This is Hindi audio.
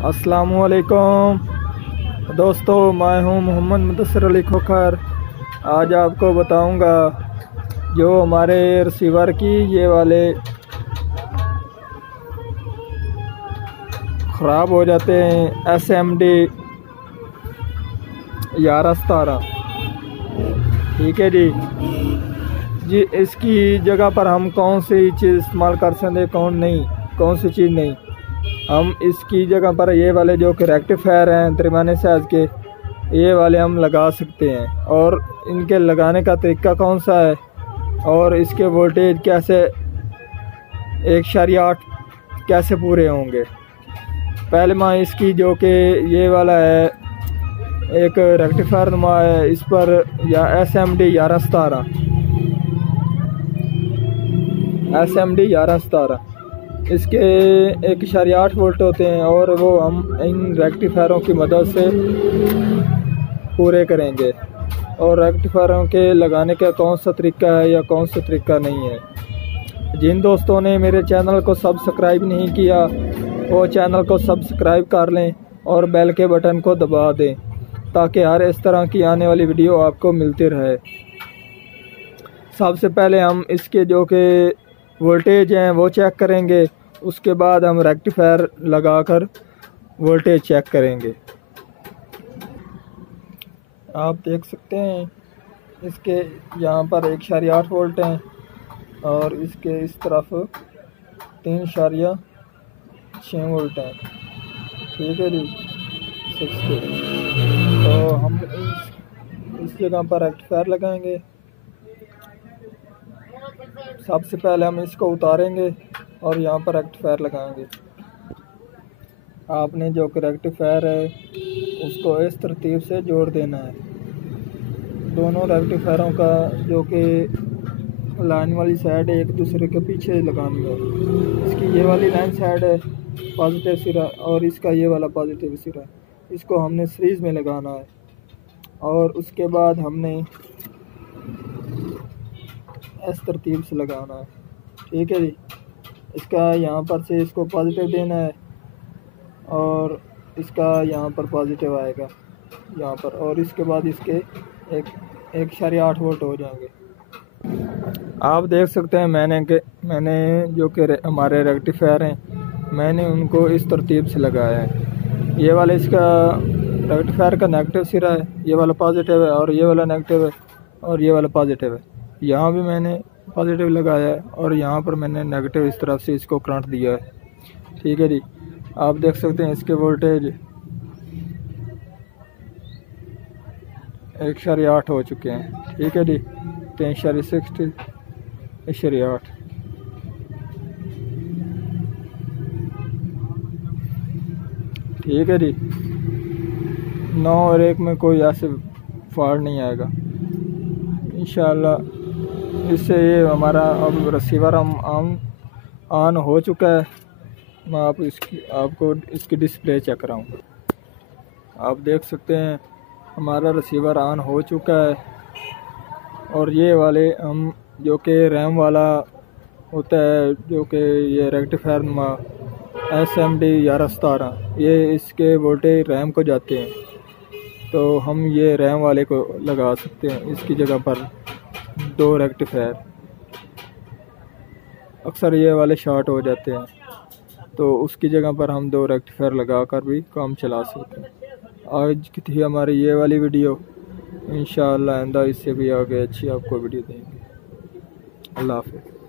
अस्सलामुअलैकुम दोस्तों, मैं हूं मोहम्मद मुदस्सिर अली खोखर। आज आपको बताऊंगा जो हमारे रिसीवर की ये वाले ख़राब हो जाते हैं SMD 1117। ठीक है जी, इसकी जगह पर हम कौन सी चीज़ इस्तेमाल कर सकते हैं, कौन सी चीज़ नहीं। हम इसकी जगह पर ये वाले जो कि रेक्टिफायर हैं दरमियाने साइज़ के, ये वाले हम लगा सकते हैं। और इनके लगाने का तरीका कौन सा है और इसके वोल्टेज कैसे 1.8 कैसे पूरे होंगे। पहले मैं इसकी जो कि ये वाला है एक रेक्टिफायर नुमा है, इस पर या SMD 1117 इसके 1.8 वोल्ट होते हैं और वो हम इन रेक्टिफायरों की मदद से पूरे करेंगे। और रेक्टिफायरों के लगाने का कौन सा तरीका है या कौन सा तरीका नहीं है। जिन दोस्तों ने मेरे चैनल को सब्सक्राइब नहीं किया वो चैनल को सब्सक्राइब कर लें और बेल के बटन को दबा दें ताकि हर इस तरह की आने वाली वीडियो आपको मिलती रहे। सबसे पहले हम इसके जो कि वोल्टेज हैं वो चेक करेंगे, उसके बाद हम रेक्टिफायर लगाकर वोल्टेज चेक करेंगे। आप देख सकते हैं इसके यहाँ पर 1.8 वोल्ट हैं और इसके इस तरफ 3.6 वोल्ट हैं। ठीक है जी, 60। तो हम इस जगह पर रेक्टिफायर लगाएंगे। सबसे पहले हम इसको उतारेंगे और यहाँ पर रेक्टिफायर लगाएंगे। आपने जो कि रेक्टिफायर है उसको इस तरतीब से जोड़ देना है। दोनों रेक्टिफायरों का जो कि लाइन वाली साइड एक दूसरे के पीछे लगानी है। इसकी ये वाली लाइन साइड है पॉजिटिव सिरा और इसका ये वाला पॉजिटिव सिरा, इसको हमने सीरीज़ में लगाना है। और उसके बाद हमने इस तरतीब से लगाना है। ठीक है जी, इसका यहाँ पर से इसको पॉजिटिव देना है और इसका यहाँ पर पॉजिटिव आएगा यहाँ पर, और इसके बाद इसके 1.8 वोल्ट हो जाएंगे। आप देख सकते हैं मैंने जो कि हमारे रेक्टिफायर हैं मैंने उनको इस तरतीब से लगाया है। ये वाला इसका रेक्टिफायर का नेगेटिव सिरा है, ये वाला पॉजिटिव है, और ये वाला नेगेटिव है और ये वाला पॉजिटिव है। यहाँ भी मैंने पॉजिटिव लगाया है और यहाँ पर मैंने नेगेटिव इस तरफ से इसको करंट दिया है। ठीक है जी, आप देख सकते हैं इसके वोल्टेज 1.8 हो चुके हैं। ठीक है जी, 3.60 1.8। ठीक है जी, 9 और 1 में कोई ऐसे फॉल्ट नहीं आएगा इंशाल्लाह। इससे ये हमारा अब रिसीवर हम ऑन हो चुका है। मैं आपको इसकी डिस्प्ले चेक कराऊँगा। आप देख सकते हैं हमारा रिसीवर ऑन हो चुका है और ये वाले हम जो कि रैम वाला होता है जो कि ये रेक्टिफायर SMD 1117, ये इसके वोल्टेज रैम को जाते हैं। तो हम ये रैम वाले को लगा सकते हैं। इसकी जगह पर 2 रेक्टिफायर, अक्सर ये वाले शॉर्ट हो जाते हैं तो उसकी जगह पर हम 2 रेक्टिफायर लगा कर भी काम चला सकते हैं। आज की थी हमारी ये वाली वीडियो, इंशाअल्लाह आइंदा इससे भी आगे अच्छी आपको वीडियो देंगे। अल्लाह हाफ़िज़।